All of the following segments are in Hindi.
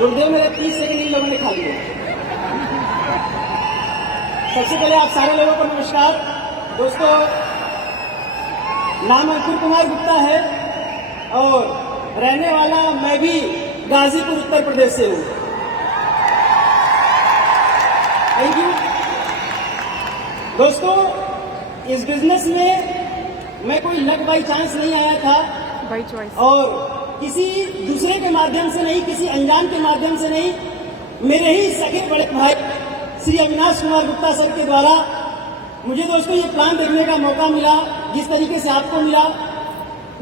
गुरुदेव मेरे 30 सेकंड इन लोगों ने खा लिया। सबसे पहले आप सारे लोगों को नमस्कार। दोस्तों, नाम अंकुर कुमार गुप्ता है और रहने वाला मैं भी गाजीपुर उत्तर प्रदेश से हूँ। Thank you. दोस्तों, इस बिजनेस में मैं कोई लक बाई चांस नहीं आया था बाई चॉइस, और किसी दूसरे के माध्यम से नहीं, किसी अनजान के माध्यम से नहीं, मेरे ही सगे बड़े भाई श्री अविनाश कुमार गुप्ता सर के द्वारा मुझे दोस्तों ये प्लान देखने का मौका मिला। जिस तरीके से आपको मिला,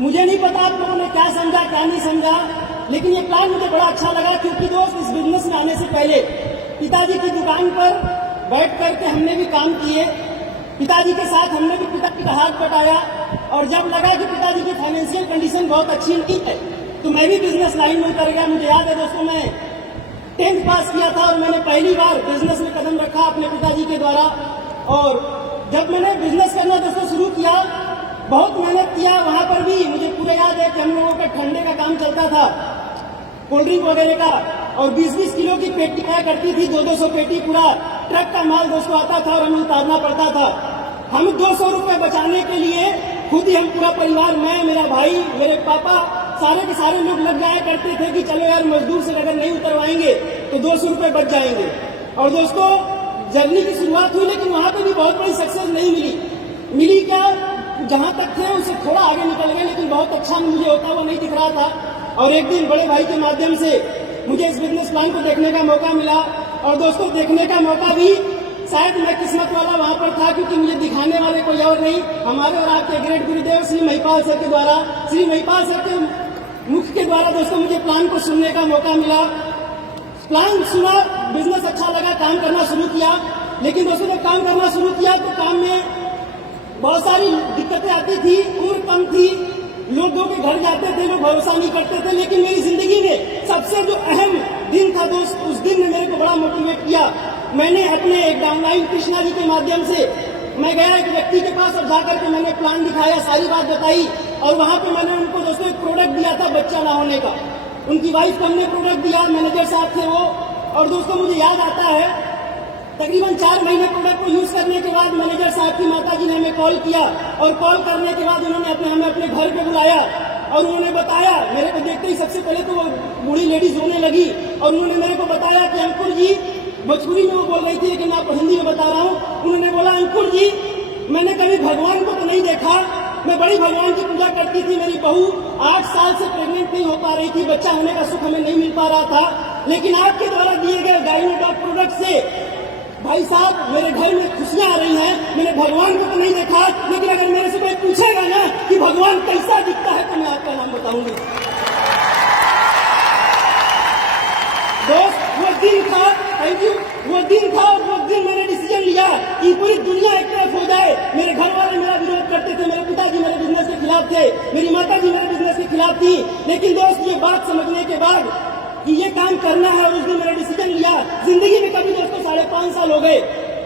मुझे नहीं पता आप लोगों ने क्या समझा क्या नहीं समझा, लेकिन ये प्लान मुझे बड़ा अच्छा लगा। क्योंकि दोस्त, इस बिजनेस में आने से पहले पिताजी की दुकान पर बैठ करके हमने भी काम किए, पिताजी के साथ हमने भी पिताजी का हाथ बटाया, और जब लगा कि पिताजी की फाइनेंशियल कंडीशन बहुत अच्छी नहीं है तो मैं भी बिजनेस लाइन में उतर गया। मुझे याद है दोस्तों, मैं 10th पास किया था और मैंने पहली बार बिजनेस में कदम रखा अपने पिताजी के द्वारा। और जब मैंने बिजनेस करना दोस्तों शुरू किया, बहुत मेहनत किया। वहां पर भी मुझे पूरा याद है कि हम लोगों का ठंडे का काम चलता था, कोल्ड ड्रिंक वगैरह का, और 20-20 किलो की पेटी आया करती थी, 200-200 पेटी पूरा ट्रक का माल दोस्तों आता था और हमें उतारना पड़ता था। हम 200 रुपए बचाने के लिए खुद ही हम पूरा परिवार, मैं, मेरा भाई, मेरे पापा, सारे के सारे लोग लग जाया करते थे कि चलो यार, मजदूर से अगर नहीं उतरवाएंगे तो 200 रुपए बच जाएंगे। और दोस्तों, जर्नी की शुरुआत हुई, लेकिन वहां पे भी बहुत बड़ी सक्सेस नहीं मिली क्या, जहां तक थे उससे थोड़ा आगे निकल गए, लेकिन बहुत अच्छा मुझे होता हुआ नहीं दिख रहा था। और एक दिन बड़े भाई के माध्यम से मुझे इस बिजनेस प्लान को देखने का मौका मिला। और दोस्तों, देखने का मौका भी शायद मैं किस्मत वाला वहां पर था, क्योंकि मुझे दिखाने वाले कोई और नहीं, हमारे और आपके ग्रेट गुरुदेव श्री महिपाल सर के द्वारा, श्री महिपाल सर के मुख के द्वारा दोस्तों मुझे प्लान को सुनने का मौका मिला। प्लान सुना, बिजनेस अच्छा लगा, काम करना शुरू किया। लेकिन दोस्तों, जब काम करना शुरू किया तो काम में बहुत सारी दिक्कतें आती थी, उम्र कम थी, लोगों के घर जाते थे, लोग भरोसा नहीं करते थे। लेकिन मेरी जिंदगी में सबसे जो अहम दिन था दोस्त, उस दिन ने मेरे को बड़ा मोटिवेट किया। मैंने अपने एक डाउनलाइन कृष्णा जी के माध्यम से मैं गया एक व्यक्ति के पास और जाकर के मैंने प्लान दिखाया, सारी बात बताई, और वहां पे मैंने उनको दोस्तों एक प्रोडक्ट दिया था बच्चा ना होने का। उनकी वाइफ को हमने प्रोडक्ट दिया, मैनेजर साहब थे वो। और दोस्तों, मुझे याद आता है तकरीबन 4 महीने प्रोडक्ट को यूज करने के बाद मैनेजर साहब की माताजी ने हमें कॉल किया, और कॉल करने के बाद उन्होंने हमें अपने घर पे बुलाया और उन्होंने बताया, मेरे को देखते ही सबसे पहले तो वो बूढ़ी लेडीज रोने लगी और उन्होंने मेरे को बताया कि अंकुर जी, भोजपुरी में वो बोल रही थी लेकिन मैं आपको हिंदी में बता रहा हूँ। उन्होंने बोला, अंकुर जी, मैंने कभी भगवान को तो नहीं देखा, मैं बड़ी भगवान की पूजा करती थी, मेरी बहू 8 साल से प्रेग्नेंट नहीं हो पा रही थी, बच्चा होने का सुख हमें नहीं मिल पा रहा था, लेकिन आपके द्वारा दिए गए गाइनोडॉक प्रोडक्ट से भाई साहब मेरे घर में खुशियां आ रही हैं। मैंने भगवान को तो नहीं देखा, लेकिन अगर मेरे से कोई पूछेगा ना कि भगवान कैसा दिखता है तो मैं आपका नाम बताऊंगी। दोस्त, वो दिन था, थैंक यू, वो दिन था और वो दिन मैंने डिसीजन लिया कि पूरी दुनिया एक तरफ हो जाए। मेरे घर वाले मेरा विरोध करते थे, मेरे पिताजी मेरे बिजनेस के खिलाफ थे, मेरी माताजी मेरे बिजनेस के खिलाफ थी, लेकिन दोस्त, ये बात समझने के बाद कि ये काम करना है और उस दिन मैंने डिसीजन लिया। जिंदगी में कभी दोस्तों 5.5 साल हो गए,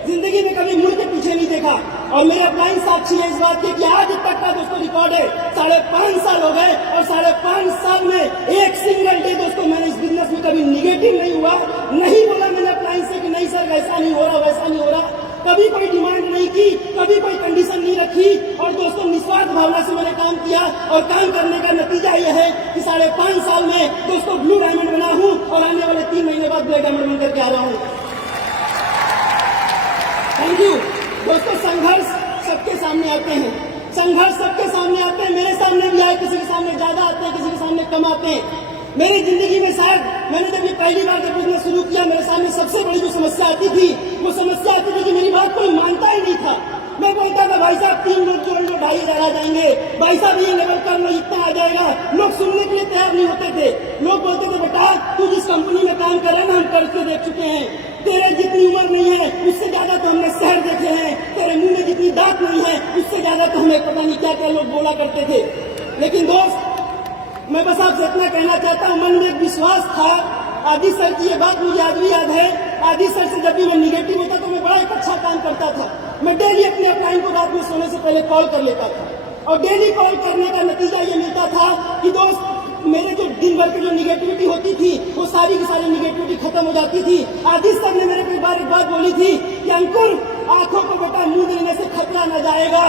जिंदगी में कभी मुड़ के पीछे नहीं देखा, और मेरे अपलाइन साक्षी है इस बात के कि आज तक का दोस्तों रिकॉर्ड है 5.5 साल हो गए, और 5.5 साल में एक सिंगल डे दोस्तों मैंने इस बिजनेस में कभी निगेटिव नहीं हुआ, नहीं बोला मैंने अपलाइन से कि नहीं सर वैसा नहीं हो रहा, वैसा नहीं हो रहा, कभी कोई डिमांड नहीं की, कभी कोई कंडीशन नहीं रखी, और दोस्तों निस्वार्थ भावना से मैंने काम किया। और काम करने का नतीजा यह है कि 5.5 साल में दोस्तों ब्लू डायमंड बना हूं और आने वाले 3 महीने बाद ब्लैक डायमंड बनकर के आ रहा हूं। Thank you. दोस्तों, संघर्ष सबके सामने आते हैं, संघर्ष सबके सामने आते हैं, मेरे सामने भी आए, किसी के सामने ज्यादा आते हैं, किसी के सामने कम आते हैं। मेरी जिंदगी में शायद मैंने जब ये पहली बार जब बिजनेस शुरू किया, मेरे सामने सबसे बड़ी जो समस्या आती थी, वो समस्या आती थी कि मेरी बात कोई मानता ही नहीं था। मैं बोलता था, भाई साहब 3 लोग जोड़ लो 2,500 आ जाएंगे, भाई साहब ये लेवल कर लो इतना आ जाएगा। लोग सुनने के लिए तैयार नहीं होते थे। लोग बोलते थे, बेटा तू जिस कंपनी में काम कर रहा है ना, हम करके देख चुके हैं, तेरे जितनी उम्र नहीं है उससे ज्यादा तो हमने शहर देखे हैं, तेरे मुंह में जितनी दांत नहीं है उससे ज्यादा तो हमें पता नहीं क्या क्या लोग बोला करते थे। लेकिन दोस्त, मैं बस आपसे इतना कहना चाहता हूँ, मन में एक विश्वास था। आदि सर की ये बात मुझे आज भी याद है। आदि सर से जब भी मैं निगेटिव होता तो मैं बड़ा एक अच्छा काम करता था। मैं डेली अपने अपलाइन को रात में सोने से पहले कॉल कर लेता था, और डेली कॉल करने का नतीजा ये मिलता था कि दोस्त मेरे जो दिन भर की जो निगेटिविटी होती थी वो सारी की सारी निगेटिविटी खत्म हो जाती थी। आदित्य सर ने मेरे को एक बात बोली थी कि अंकुर, आंखों को बेटा मूंद लेने से खतरा न जाएगा,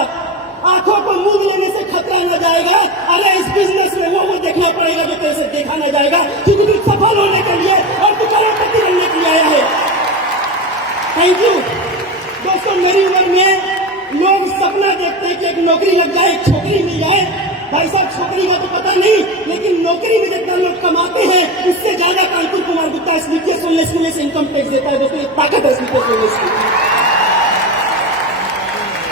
आंखों को मूंद लेने से खतरा न जाएगा। अरे इस बिजनेस में वो देखना पड़ेगा जो तेरे से देखा न जाएगा, क्योंकि तू सफल होने के लिए और तू करोड़पति बनने के लिए आया है। थैंक यू दोस्तों। मेरी उम्र में लोग सपना देखते हैं कि एक नौकरी लग जाए, एक छोकरी मिल जाए। भाई साहब, छोकरी का तो पता नहीं, लेकिन नौकरी में जितना लोग कमाते हैं उससे ज्यादा अंकुर कुमार गुप्ता स्पीकर सोलनेस में से इनकम टैक्स देता है। दोस्तों, एक ताकत है स्पीकर सोलनेस की।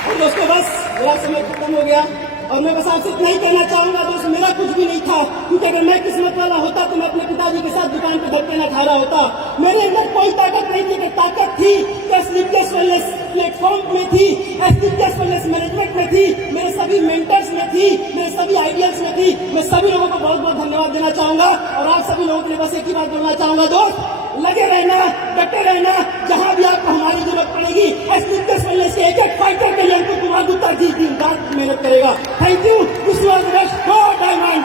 और दोस्तों बस मेरा समय खत्म हो गया और मैं बस आपसे इतना ही कहना चाहूंगा दोस्त, मेरा कुछ भी नहीं था, क्योंकि अगर मैं किस्मत वाला होता तो मैं अपने पिताजी के साथ दुकान पर धक्के न खा रहा होता। मेरे अंदर कोई ताकत नहीं थी। अगर ताकत थी तो स्लीपलेस वेलनेस प्लेटफॉर्म में थी, स्लीपलेस वेलनेस मैनेजमेंट में थी, मेरे सभी मेंटर्स में थी, मेरे सभी आइडियल्स में थी। मैं सभी लोगों को बहुत बहुत धन्यवाद देना चाहूंगा और आप सभी लोगों के लिए बस एक ही बात बोलना चाहूंगा, दोस्त लगे रहना, डटे रहना, जहां भी आपको हमारी जरूरत पड़ेगी। स्लीपलेस वेलनेस के एक फाइटर के लिए अंकुर कुमार गुप्ता जी दिन रात मेहनत करेगा। Thank you. Wish you all the best for diamond.